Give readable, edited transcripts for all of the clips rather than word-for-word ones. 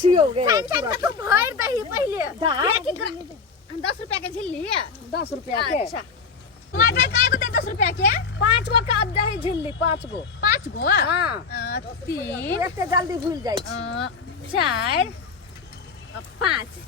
छियोगे छान तो भर दही पहले दा 10 रुपया के झिल्ली 10 रुपया के अच्छा मटर काय को दे 10 रुपया के 5 गो का अब दही झिल्ली 5 गो 5 गो हां 3 एते जल्दी भूल जाई छी 4 5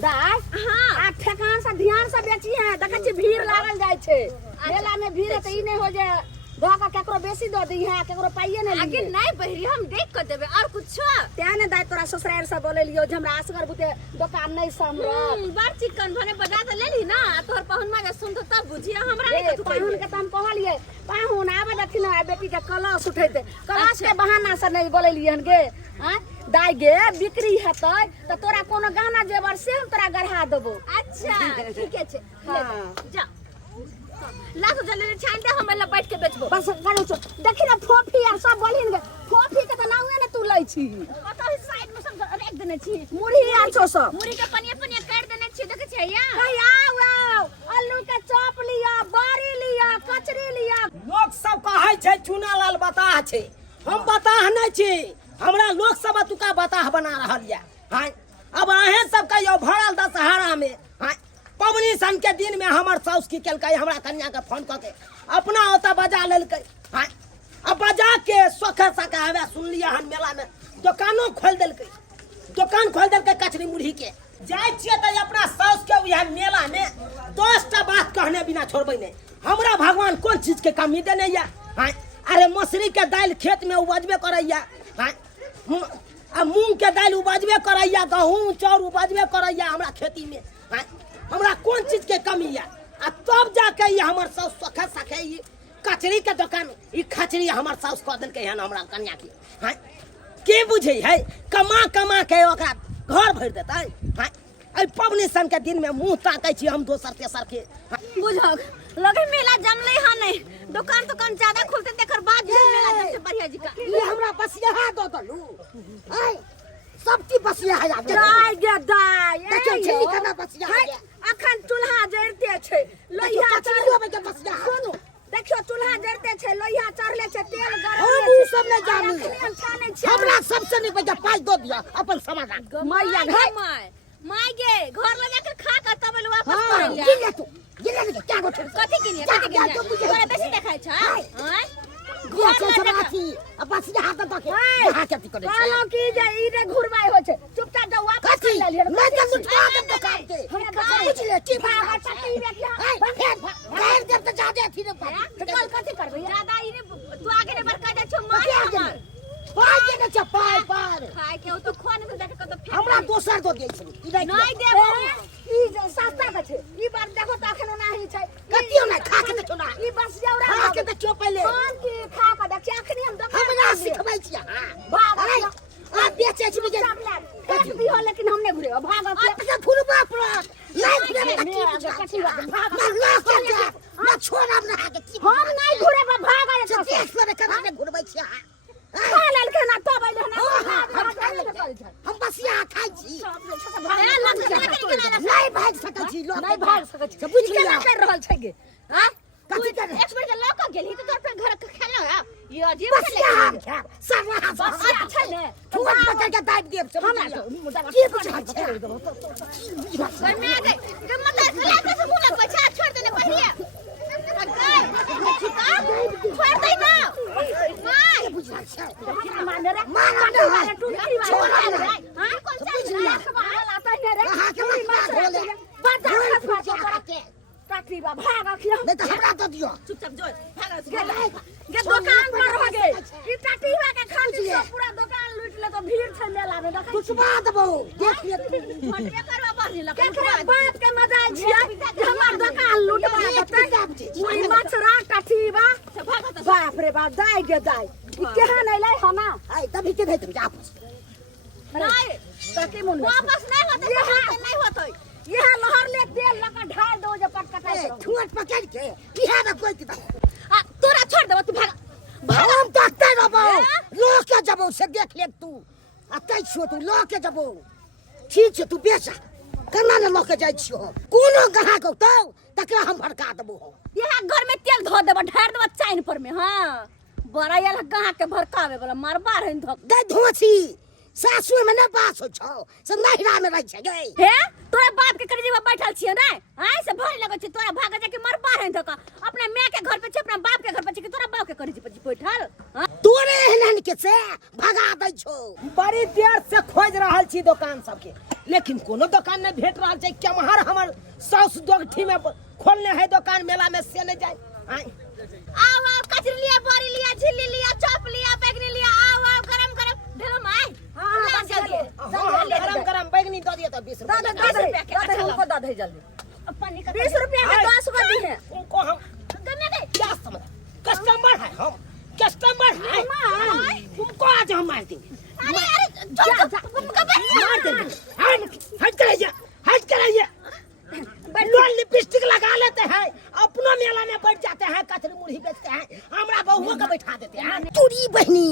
10 हां आ ठेकान से ध्यान से बेची है देखै छी भीड़ लागल जाय छै मेला में भीड़ है त ई नहीं हो जे धोका केकरो बेसी द दी है केकरो पाइए नहीं आगे नहीं बहरी हम देख कर देबे और कुछ त्याने दाय तोरा ससुराल से बोले लियो जे हमरा असगर बुते दुकान नहीं समरत बार चिकन भने बजा त लेली ना तोहर पहुन में सुन तो तब बुझिया हमरा नहीं कथु पाहुन के त हम कहलिए पाहुन आबे दथिन बेटी के कलश उठैते कलश के बहाना से नहीं बोले लियन गे हां दाई गे बिक्री हेतै त तोरा कोनो गहना जेवर से हम तोरा गढ़ा देबो अच्छा ठीक है छे हां जा ला तो जल्दी छान दे हम ला बैठ के बेचबो बस करू छ देखि ना फोफी यार सब बोलिन गे फोफी के त नाउए ने तू लै छी कत साइड में सब रख देने छी मुरही यार छो सब मुरही के पनिया पनिया काट देने छी देखे छै या कहिया आओ आलू के चॉप लिया बारी लिया कचरी लिया लोग सब कहै छै चुनालाल बताह छै हम बताह नहीं छी हमरा लोग सब तुका बताह बना रहल या हां अब अहे सब कहियो भरल दशहरा में हां पबनी सन के दिन में हमर साउस की केलकै हमरा कन्या के फोन क के अपना ओता बजा लेलकै हां अब बजा के सोखे सके हवे सुन लिया हन मेला में दुकानो खोल देलकै कचरी मुरही के जाय छियै त अपना साउस के उहे मेला में 10 टा बात कहने बिना छोड़बै नहीं हमरा भगवान कोन चीज के कमी देने या हां अरे मसरी के दाल खेत में उपजबे करैया हां आ मूंग के दाल उपजबे करैया गहूम चाउर उपजबे करैया हमरा खेती में हां हमरा कोन चीज के कमी या आ तब जाके ये हमर साउस सोखे सके ई कचरी के दुकान ई खचरी हमर साउस क देलकै हन हमरा कन्या के हां के बुझै है कमा के ओकरा घर भर देतै हां ए पबनी सन के दिन में मुंह ताकै छी हम दोसर तेसर के बुझो लगे मेला जमले ह नहीं दुकान ज्यादा खुलते तेकर बाद मेला जमते बढ़िया जी का ये हमरा बसिया दो दलू हां सब की बसिया है आबे दाई गे दाई देखै छी केना बसिया है अखन चूल्हा जरते छै लोहिया कचरी होबे के बसिया सुनु देखियो चूल्हा जरते छै लोहिया चढ़ले छै तेल गरम हम उ सब नहीं जानी हम छानै छी हमरा सबसे नहीं बजा पाई दो दिया अपन समाधान मैया घर माय गे घर ले जाके खा के तब वापस हां कर लिया गिले तू क्या गो कथि किनिए तोरा बेसी देखाय छ हैं घर के समाथी अब बसिया हाथ दो के कहां के करे छै कहलो की जे ई रे घुरबाई हो छै चुपचाप जा वापस कर ले मैं के लुटवा के दुकान के हमरा पूछ ले टी भागा चटी रे घर जब तक जादे थी रे कल कथि करबै दादा ई तू आगे ने बरका जा छ मार हमर पाई के न चपाई पार खाए के तो खोन के देख के तो हमरा दोसर दो दे छै ई नहीं देबो ई जे सस्ता के छै ई बार देखो त अखनो नाही छै कतियो ना खा के देखो ना ई बस जौरा खा के देखो पहले कोन की खा के देख अखनी हम दुकान हमरा सिखबै छी हां भाग आ बेचे छी मुझे कथि भी हो लेकिन हमने घुरे भाग अच्छा फुलबा प्लॉट नहीं घुरे कथि भाग मैं लोग के जा मैं छोड़ब ना के हम नहीं घुरे भाग आ देख ले केना के घुरबै छी हां खालल के ना तो बैले ना हम बसिया खाइ छी नहीं नहीं भाग सकै छी लोग नहीं भाग सकै छी बुझ केना लिया कर रहल छै गे हां कथि कर एक बेर लऽ के गेली तो तोर पे घर के खेलो है ये अजीब बसिया खाब सरवा बसिया छै ने छुआ पकड़ के दाब देब सब हमरा की बुझा छै पर मैं के जब मतलब लाके से मुंह लग बचा छोड़ देने पहिए छोड़ दे ना मार बुझा छै माने रे मार तू की छोड़ा बात रे हां कौन सा लाख आता है रे कहां के मार खोले बता के काटली बा भाग अखिया नहीं तो हमरा दे दियो चुपचाप जो भाग गे दुकान पर हो गे ई टाटीवा के खाली पूरा दुकान लूट ले तो भीड़ छै मेला में देख कुछवा देबो देख ले फटके करवा बानी लगा केकरा बात के मजाल छियै हमर दुकान लूटवा देतै मुई मछरा टाटीवा भाग बाप रे बाप दाई गे दाई ई केहन एलै हना आई तभी के भेज जा आपस नहीं कथि मुन वापस नहीं होते नहीं होते यह लहर ले तेल लगा ढाल दो जे पटकटाई ठुट पकड़ के इहा में कोई किता तोरा छोड़ देबो तू भाग हम तकते रहबो लोग के जबो से देख ले तू अतै छो तू लोग के जबो ठीक छै तू बेचा केना ने लोग के जाय छियो कोनो गहा को तो तकरा हम भड़का देबो यहाँ घर में तेल धो देबो ढार देबो चाइन पर में हां बड़ा याला गहा के भड़कावे वाला मारबा रहन धक दे धोसी सासुर में ना बास हो छौ से नहिरा में रह छै गई हे तोरा बाप के करीब बैठल छियै नै आइ से भर लगै छै तोरा भाग जाके मरबा है त अपने माय के घर पे छै अपना बाप के घर पे छै कि तोरा बाप के करीब पे बैठल हां तोरे एहन के से भगा दै छौ बड़ी देर से खोज रहल छी दुकान सबके लेकिन कोनो दुकान नहीं भेट रहल छै केमहर हमर साउस दोगठी में खोलने है दुकान मेला में से नहीं जाए आओ कचरी लिया बोरी लिया झिल्ली लिया चॉप लिया बैगनी लिया आओ गरम गरम ढेलो माय हां जल्दी गरम गरम बैगनी दे दिए तो 20 रुपया दादा हमको दादा है जल्दी पानी का 20 रुपया में 10 को दी है उनको हम दमे दे क्या समझ कस्टमर है हम कस्टमर है तुमको आज हम मार देंगे अरे मार देंगे हट कराइए लोन लिपस्टिक लगा लेते हैं अपना मेला में बैठ जाते हैं कचरी मुरही बेचते हैं हमरा बहुओं का बैठा देते हैं तोरी बहनी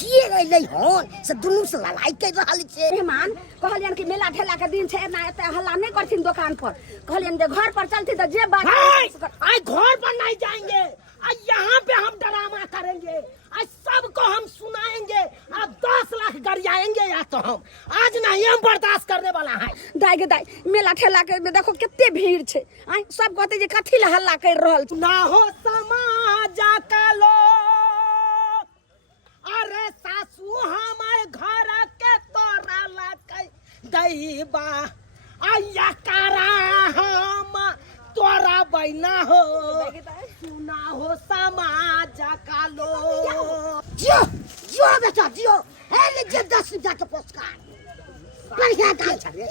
किए गइलै हन से दुनु से लड़ाई कर रहल छै मेहमान कहलियन कि मेला ठेला के दिन छै ना एते हल्ला नहीं करथिन दुकान पर कहलियन जे घर पर चलती तो जे बात आज घर पर नहीं जाएंगे आज यहाँ पे हम ड्रामा करेंगे आज सबको हम सुनाएंगे अब 10 लाख गरियाएंगे या तो हम आज नहीं हम बर्दाश्त करने वाला है दाई गे दाई मेला ठेला के में देखो कितने भीड़ छै आई सब कहते जे कथी ला हल्ला कर रहल छी ना हो समाज का लोग अरे सासू हमारे घर के तोरा ला दैबा आया कारा हम तोरा बैना हो सुना हो समाज का लोग जियो जियो बेटा जियो है ले जे 10 रुपया के पुरस्कार बढ़िया गाय छरे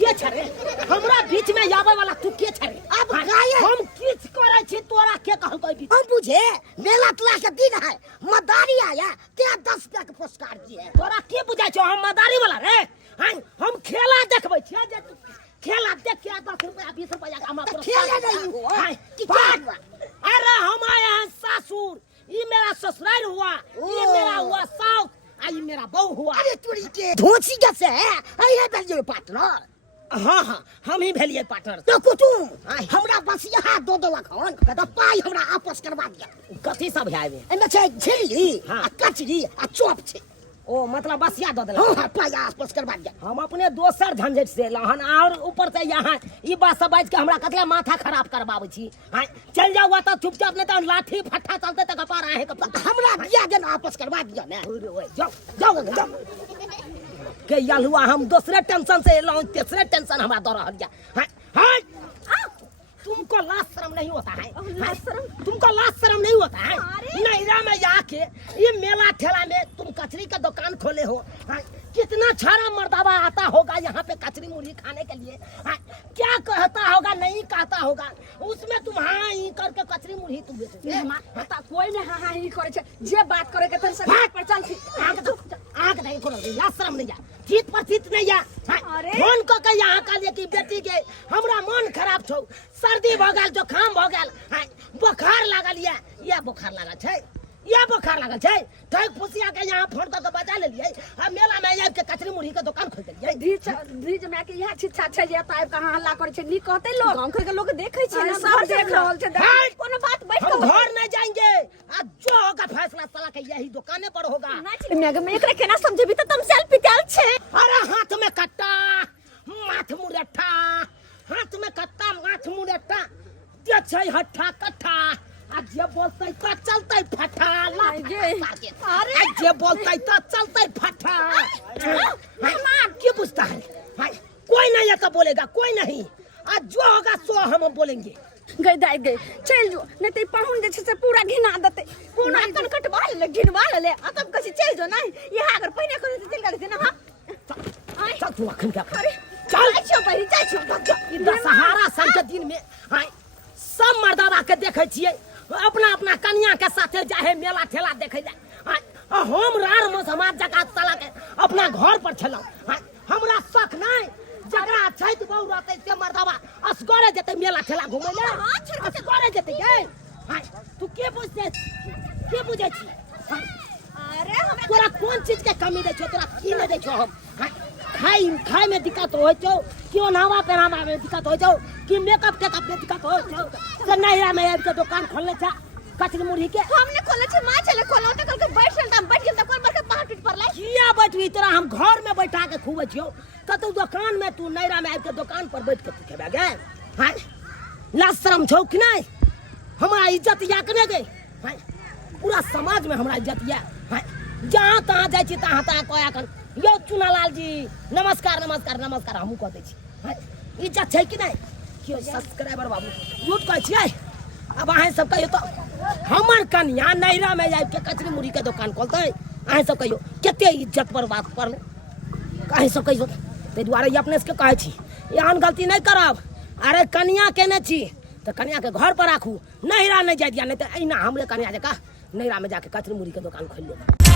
के छरे हमरा बीच में आवे वाला तू के छरे अब गाय हम किछ करे छी तोरा के कहल कोई बीच हम बुझे मेला तला के दिन है मदारी आया ते 10 रुपया के पुरस्कार दिए तोरा के बुझाय छौ हम मदारी वाला रे हम खेला देखबै छियै जे खेला देख के 10 रुपया 20 रुपया का हमरा खेला नहीं हुआ कि क्या हुआ अरे हम आए हैं सासुर ये मेरा ससुराल हुआ ये मेरा हुआ साउथ आई मेरा बहू हुआ अरे तोरी के धोची कैसे है आई है बेलियो पार्टनर हाँ हम ही भेलिए पार्टनर तो कुतुम हमरा बस यहाँ दो लखन तो पाई हमरा आपस करवा दिया कथी सब है आवे एमे छै झिल्ली हाँ। आ कचरी आ चॉप छै ओ मतलब बस याद दे हां पाई आपस करवा दिया हम अपने दोसर झंझट से लहन और ऊपर से यहाँ ई बात सब बाज के हमरा कतला माथा खराब करबाबै छी हां चल जाओ त चुपचाप नहीं तो लाठी फट्टा चलते तक पार आहे के हमरा दिया जन आपस करवा दिया ना जाओ के यलुआ हम दूसरे टेंशन से एलो तीसरे टेंशन हमरा दे रहल या हां तुमको लाज शर्म नहीं होता है तुमको लाज शर्म नहीं होता है नैरा में जाके ये मेला ठेला में तुम कचरी का दुकान खोले हो कितना छारा मर्दावा आता होगा यहाँ पे कचरी मुरही खाने के लिए क्या कहता होगा नहीं कहता होगा उसमें तुम हाँ ही करके कचरी मुरही तुम बेचोगे पता कोई ने हाँ ही करे छै जे बात करे के तन से बात पर चल आंख नहीं खोलो लाज शर्म नहीं जा चित पर चित नहीं जा फोन को के यहाँ का लेके बेटी के हमरा मन खराब छौ सर्दी भ गेल जुकाम भ गेल बुखार लागल ये बुखार लागल छै ये बुखार लागल छै ठक फुसिया के यहाँ फोन करके बजा लेलिए आ मेला में आबि के कचरी मुरही के दुकान खोल देलिए धीज में के यह छिछा छै जे ताइब कहां हल्ला करे छै नी कहते लोग गांव घर के लोग देखे छै ना सब देख रहल छै कोनो बात बैठ हम घर नहीं जाएंगे आज जो होगा फैसला साला के यही दुकाने पर होगा मैं एकरे केना समझेबी त तुम सेल पिटाल छे अरे हाथ में कट्टा माथ मुरेठा हाथ में कट्टा माथ मुरेठा जे छै हट्ठा कट्ठा आ जे बोलतै त चलतै फटा अरे जे बोलतै त चलतै फटा मेहमान क्या पूछता है कोई नहीं ऐसा बोलेगा कोई नहीं आज जो होगा सो हम बोलेंगे गई दाई गई चल जो नहीं तो पाहुन जे छै से पूरा घिना देते पूरा कटवा ले घिनवा ले आ तब कसी चल जो ना ये अगर पहिने करे चल गए ना हां चल तू अखन क्या चल छो भाई चल छो दशहरा सन के दिन में सब मर्दावा के देखे छियै अपना अपना कन्या के साथे जाहे मेला ठेला देखे ले हम रार में समाज जका साला के अपना घर पर छलौ हमरा शक नहीं जकरा छैत बहु रहते से मर्दावा असगरे जेते मेला ठेला घुमै ले असगरे जेते गे तू के बुझे छी अरे हमरा तोरा कौन चीज के कमी दे छो तोरा की नहीं दे छो हम खाई में दिक्कत हो छो क्यों नहावा पहनावा में दिक्कत हो छो कि मेकअप में दिक्कत हो छो से नैरा में आबि के दुकान खोलले छ कचरी मुरही के हमने खोले छे मां चले खोलो त कल के बैठ चलता बैठ गेल त कोन बरका पहाड़ पड़लै किया बैठबी तोरा हम घर में बैठा के खुबै छियो कतौ दुकान में तू नैरा में आबि के दुकान पर बैठ के तू खेबे गे हां लाज शरम छौ कि नहीं हमरा इज्जत या कने गे हां पूरा समाज में हमरा इज्जत या हां जहां तहां जाय छी तहां तहां कहया कर यो चुनालाल जी नमस्कार नमस्कार नमस्कार हमहू कह दै छी हां इज्जत छै कि नहीं कियो सब्सक्राइबर बाबू झूठ कहै छियै अब अहें सब कहियो तो हमर कन्या नैरा में जाय के कचरी मुड़ी के दुकान खोलतै अहें सब कहियो केते इज्जत पर बात करले अहें सब कहियो ते दुआरे अपने से कहै छी एहन गलती नहीं करब अरे कन्या केने छी तो कन्या के घर पर राखू नैरा नहीं जाय दिया नहीं तो अहिना हमरे कन्या जका नैरा में जाके कचरी मुड़ी के दुकान खोल लेब